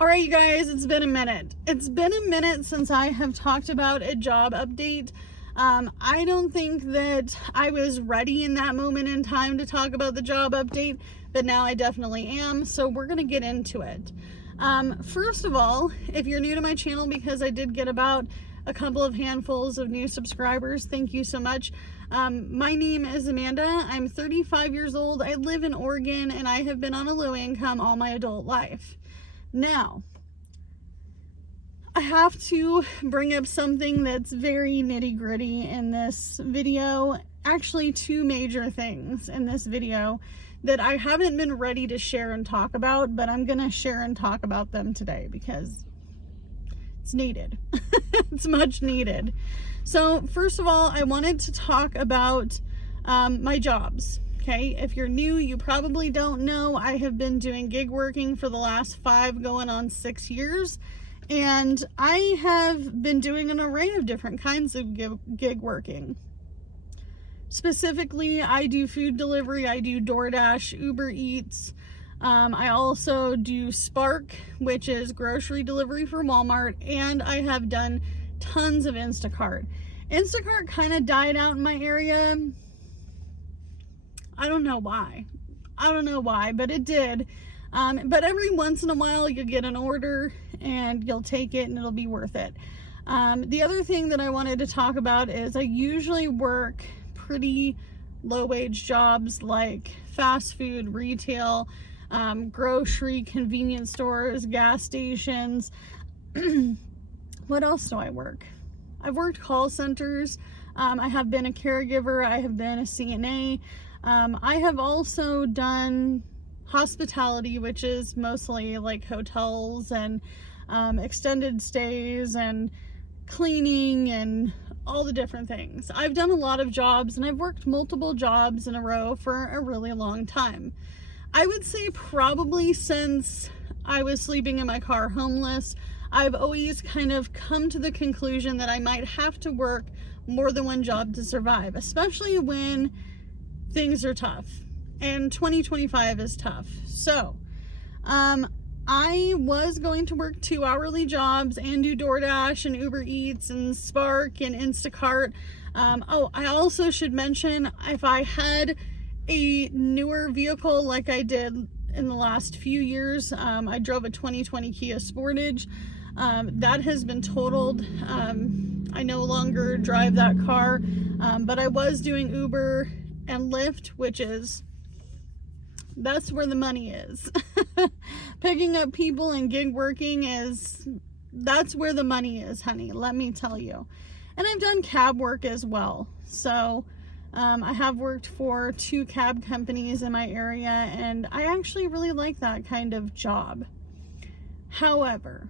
All right, you guys, it's been a minute. It's been a minute since I have talked about a job update. I don't think that I was ready in that moment in time to talk about the job update, but now I definitely am. So we're going to get into it. First of all, if you're new to my channel, because I did get about a couple of handfuls of new subscribers, thank you so much. My name is Amanda. I'm 35 years old. I live in Oregon, and I have been on a low income all my adult life. Now, I have to bring up something that's very nitty-gritty in this video. Actually, two major things in this video that I haven't been ready to share and talk about, but I'm gonna share and talk about them today because it's needed. It's much needed. So first of all, I wanted to talk about my jobs. Okay, if you're new, you probably don't know, I have been doing gig working for the last 5 going on 6 years. And I have been doing an array of different kinds of gig working. Specifically, I do food delivery, I do DoorDash, Uber Eats. I also do Spark, which is grocery delivery for Walmart. And I have done tons of Instacart. Instacart kind of died out in my area. I don't know why, but it did. But every once in a while you'll get an order and you'll take it and it'll be worth it. The other thing that I wanted to talk about is I usually work pretty low wage jobs like fast food, retail, grocery, convenience stores, gas stations. What else do I work? I've worked call centers. I have been a caregiver. I have been a CNA. I have also done hospitality, which is mostly like hotels and extended stays and cleaning and all the different things. I've done a lot of jobs and I've worked multiple jobs in a row for a really long time. I would say probably since I was sleeping in my car homeless, I've always kind of come to the conclusion that I might have to work more than one job to survive, especially when things are tough. And 2025 is tough. So, I was going to work 2 hourly jobs and do DoorDash and Uber Eats and Spark and Instacart. I also should mention, if I had a newer vehicle like I did in the last few years, I drove a 2020 Kia Sportage. That has been totaled. I no longer drive that car, but I was doing Uber and Lyft, which is, that's where the money is. Picking up people and gig working that's where the money is, honey, let me tell you. And I've done cab work as well. So I have worked for 2 cab companies in my area, and I actually really like that kind of job. However,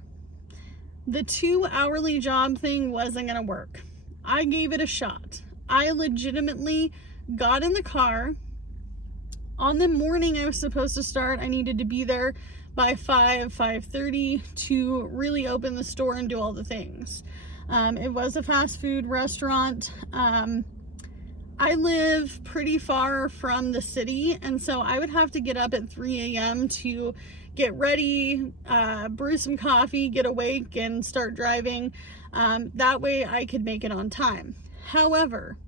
the 2 hourly job thing wasn't gonna work. I gave it a shot. I legitimately got in the car. On the morning I was supposed to start, I needed to be there by 5:30 to really open the store and do all the things. It was a fast food restaurant. I live pretty far from the city, and so I would have to get up at 3 a.m. to get ready, brew some coffee, get awake, and start driving. That way I could make it on time. However,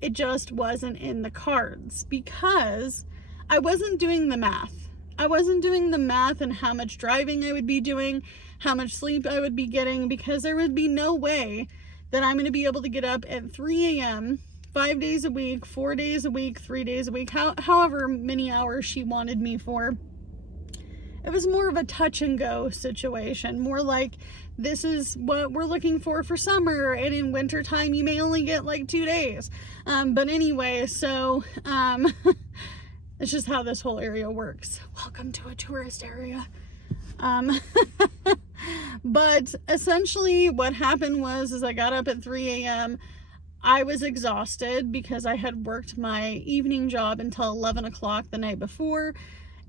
it just wasn't in the cards because I wasn't doing the math. I wasn't doing the math and how much driving I would be doing, how much sleep I would be getting, because there would be no way that I'm going to be able to get up at 3 a.m. 5 days a week, 4 days a week, 3 days a week, however many hours she wanted me for. It was more of a touch and go situation, more like, this is what we're looking for summer, and in winter time you may only get like 2 days. But anyway, so it's just how this whole area works. Welcome to a tourist area. But essentially what happened was I got up at 3 a.m. I was exhausted because I had worked my evening job until 11 o'clock the night before,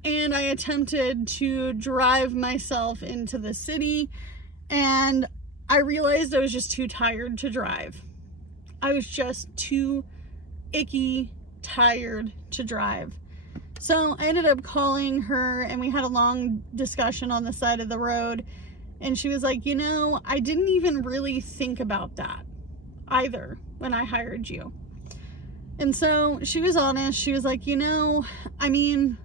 and I attempted to drive myself into the city, and I realized I was just too tired to drive. I was just too icky tired to drive. So I ended up calling her and we had a long discussion on the side of the road. And she was like, you know, I didn't even really think about that either when I hired you. And so she was honest. She was like, you know, I mean,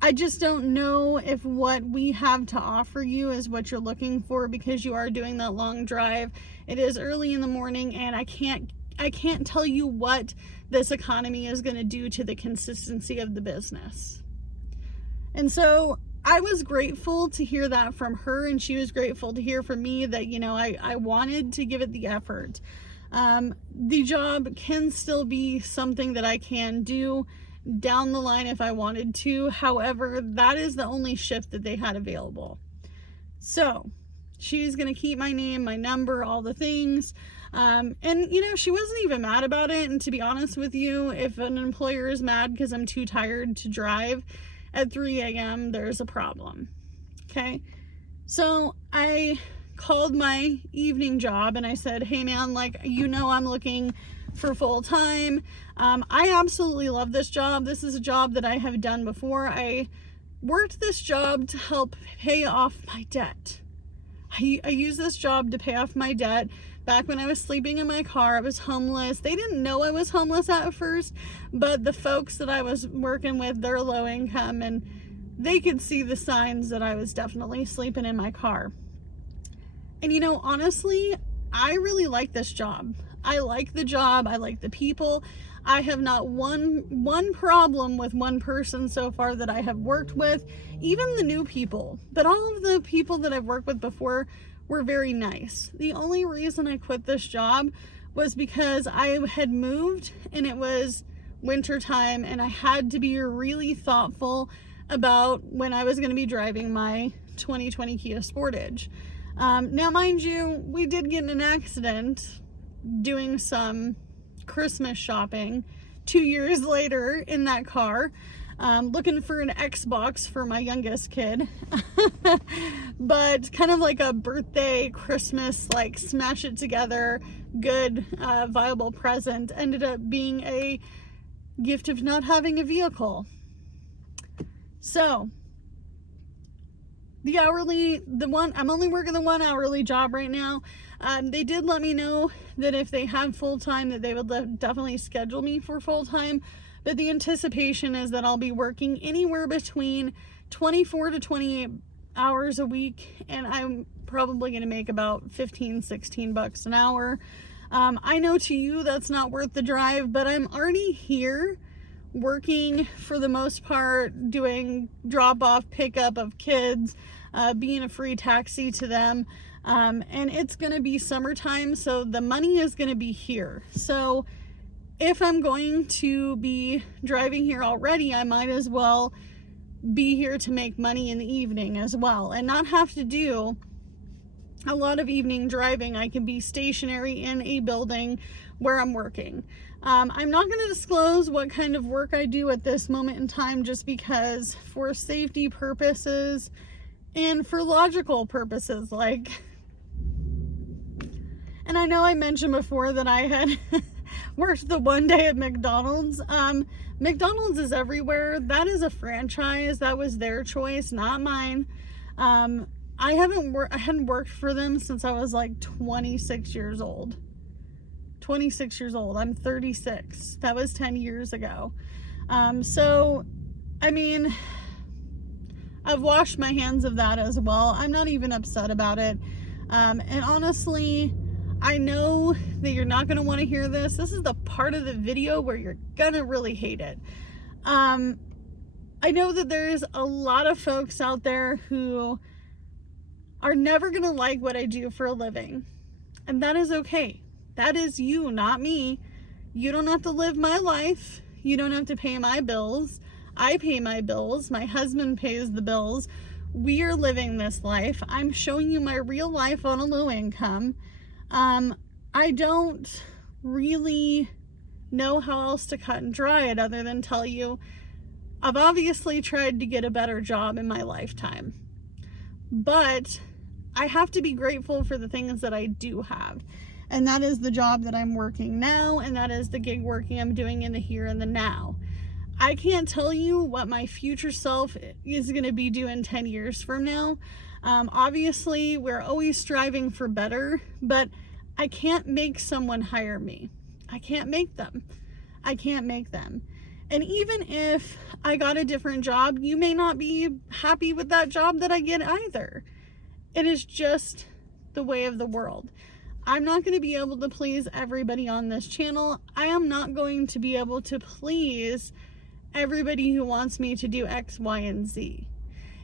I just don't know if what we have to offer you is what you're looking for, because you are doing that long drive. It is early in the morning, and I can't tell you what this economy is going to do to the consistency of the business. And so I was grateful to hear that from her, and she was grateful to hear from me that, you know, I wanted to give it the effort. The job can still be something that I can do down the line if I wanted to. However, that is the only shift that they had available. So she's going to keep my name, my number, all the things. And, you know, she wasn't even mad about it. And to be honest with you, if an employer is mad because I'm too tired to drive at 3 a.m., there's a problem. Okay. So I called my evening job and I said, hey man, like, you know, I'm looking for full time. I absolutely love this job. This is a job that I have done before. I worked this job to help pay off my debt. I used this job to pay off my debt. Back when I was sleeping in my car, I was homeless. They didn't know I was homeless at first, but the folks that I was working with, they're low income, and they could see the signs that I was definitely sleeping in my car. And you know, honestly, I really like this job. I like the job. I like the people. I have not one problem with one person so far that I have worked with, even the new people. But all of the people that I've worked with before were very nice. The only reason I quit this job was because I had moved and it was winter time and I had to be really thoughtful about when I was going to be driving my 2020 Kia Sportage. Now, mind you, we did get in an accident doing some Christmas shopping 2 years later in that car, looking for an Xbox for my youngest kid. But kind of like a birthday, Christmas, like smash it together, good, viable present, ended up being a gift of not having a vehicle. So I'm only working the 1 hourly job right now. They did let me know that if they have full-time, that they would definitely schedule me for full-time. But the anticipation is that I'll be working anywhere between 24 to 28 hours a week. And I'm probably going to make about 15, 16 bucks an hour. I know to you that's not worth the drive, but I'm already here working for the most part, doing drop-off, pickup of kids, being a free taxi to them. And it's going to be summertime, so the money is going to be here. So if I'm going to be driving here already, I might as well be here to make money in the evening as well and not have to do a lot of evening driving. I can be stationary in a building where I'm working. I'm not going to disclose what kind of work I do at this moment in time, just because for safety purposes and for logical purposes, like, and I know I mentioned before that I had worked the one day at McDonald's. McDonald's is everywhere. That is a franchise. That was their choice, not mine. I hadn't worked for them since I was like 26 years old. 26 years old. I'm 36. That was 10 years ago. So, I mean, I've washed my hands of that as well. I'm not even upset about it. And honestly, I know that you're not going to want to hear this. This is the part of the video where you're going to really hate it. I know that there's a lot of folks out there who are never going to like what I do for a living. And that is okay. That is you, not me. You don't have to live my life. You don't have to pay my bills. I pay my bills. My husband pays the bills. We are living this life. I'm showing you my real life on a low income. I don't really know how else to cut and dry it other than tell you I've obviously tried to get a better job in my lifetime. But I have to be grateful for the things that I do have. And that is the job that I'm working now, and that is the gig working I'm doing in the here and the now. I can't tell you what my future self is going to be doing 10 years from now. Obviously, we're always striving for better, but I can't make someone hire me. I can't make them. I can't make them. And even if I got a different job, you may not be happy with that job that I get either. It is just the way of the world. I'm not going to be able to please everybody on this channel. I am not going to be able to please everybody who wants me to do X, Y, and Z.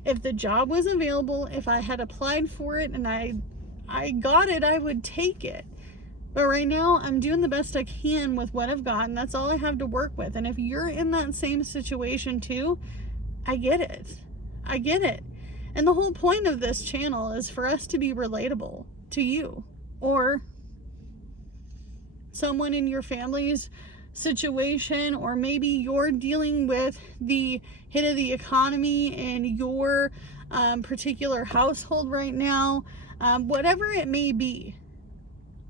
If the job was available, if I had applied for it and I got it, I would take it. But right now, I'm doing the best I can with what I've got, and that's all I have to work with. And if you're in that same situation too, I get it. I get it. And the whole point of this channel is for us to be relatable to you or someone in your family's situation, or maybe you're dealing with the hit of the economy in your particular household right now. Whatever it may be,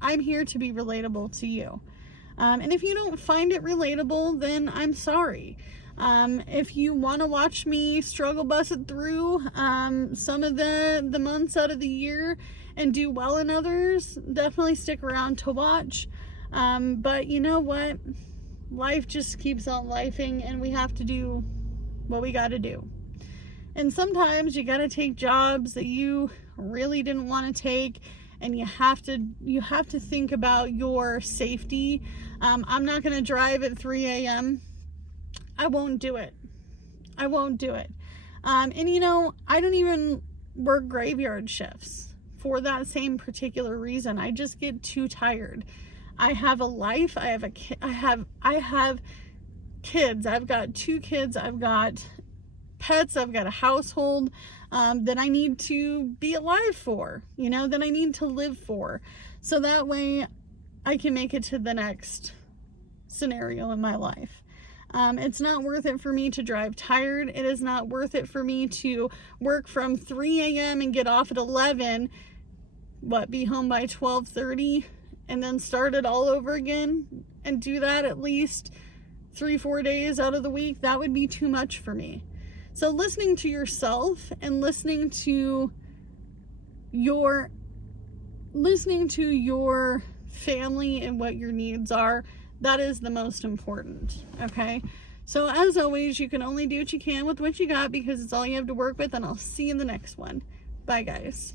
I'm here to be relatable to you. And if you don't find it relatable, then I'm sorry. If you want to watch me struggle bust it through some of the months out of the year and do well in others, definitely stick around to watch. But you know what? Life just keeps on lifing, and we have to do what we got to do. And sometimes you got to take jobs that you really didn't want to take, and you have to think about your safety. I'm not going to drive at 3 a.m. I won't do it. I won't do it. And you know, I don't even work graveyard shifts for that same particular reason. I just get too tired. I have a life. I have kids. I've got 2 kids. I've got pets. I've got a household that I need to be alive for, you know, that I need to live for. So that way I can make it to the next scenario in my life. It's not worth it for me to drive tired. It is not worth it for me to work from 3 a.m. and get off at 11, be home by 12:30, and then start it all over again and do that at least 3-4 days out of the week. That would be too much for me. So listening to yourself and listening to your family and what your needs are, that is the most important, okay? So as always, you can only do what you can with what you got, because it's all you have to work with, and I'll see you in the next one. Bye, guys.